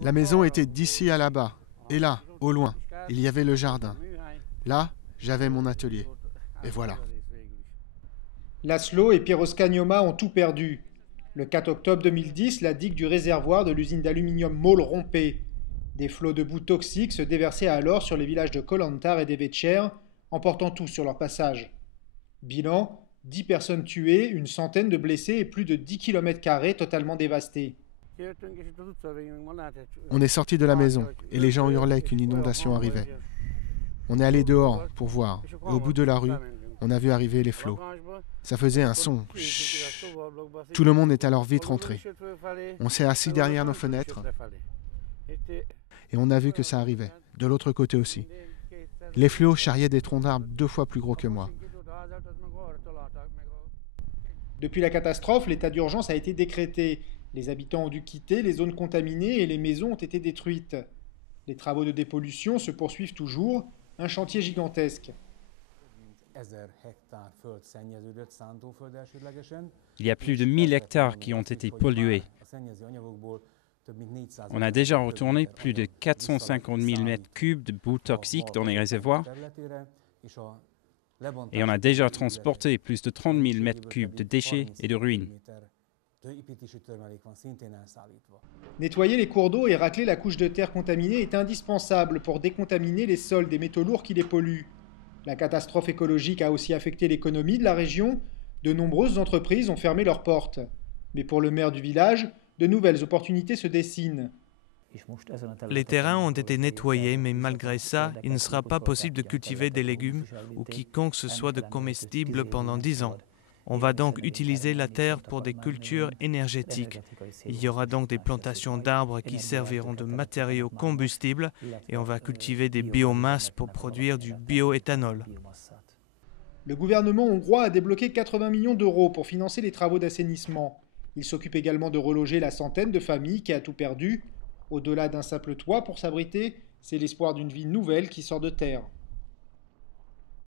La maison était d'ici à là-bas. Et là, au loin, il y avait le jardin. Là, j'avais mon atelier. Et voilà. Laszlo et Piroska Nioma ont tout perdu. Le 4 octobre 2010, la digue du réservoir de l'usine d'aluminium MOL rompait. Des flots de boue toxiques se déversaient alors sur les villages de Kolantar et d'Evetcher, emportant tout sur leur passage. Bilan, 10 personnes tuées, une centaine de blessés et plus de 10 km² totalement dévastés. On est sorti de la maison et les gens hurlaient qu'une inondation arrivait. On est allé dehors pour voir. Et au bout de la rue, on a vu arriver les flots. Ça faisait un son. Chut. Tout le monde est alors vite rentré. On s'est assis derrière nos fenêtres et on a vu que ça arrivait, de l'autre côté aussi. Les flots charriaient des troncs d'arbres 2 fois plus gros que moi. Depuis la catastrophe, l'état d'urgence a été décrété. Les habitants ont dû quitter les zones contaminées et les maisons ont été détruites. Les travaux de dépollution se poursuivent toujours, un chantier gigantesque. Il y a plus de 1000 hectares qui ont été pollués. On a déjà retourné plus de 450 000 mètres cubes de boue toxique dans les réservoirs et on a déjà transporté plus de 30 000 mètres cubes de déchets et de ruines. Nettoyer les cours d'eau et racler la couche de terre contaminée est indispensable pour décontaminer les sols des métaux lourds qui les polluent. La catastrophe écologique a aussi affecté l'économie de la région. De nombreuses entreprises ont fermé leurs portes. Mais pour le maire du village, de nouvelles opportunités se dessinent. Les terrains ont été nettoyés, mais malgré ça, il ne sera pas possible de cultiver des légumes ou quiconque ce soit de comestible pendant 10 ans. On va donc utiliser la terre pour des cultures énergétiques. Il y aura donc des plantations d'arbres qui serviront de matériaux combustibles et on va cultiver des biomasses pour produire du bioéthanol. Le gouvernement hongrois a débloqué 80 millions d'euros pour financer les travaux d'assainissement. Il s'occupe également de reloger la centaine de familles qui a tout perdu. Au-delà d'un simple toit pour s'abriter, c'est l'espoir d'une vie nouvelle qui sort de terre.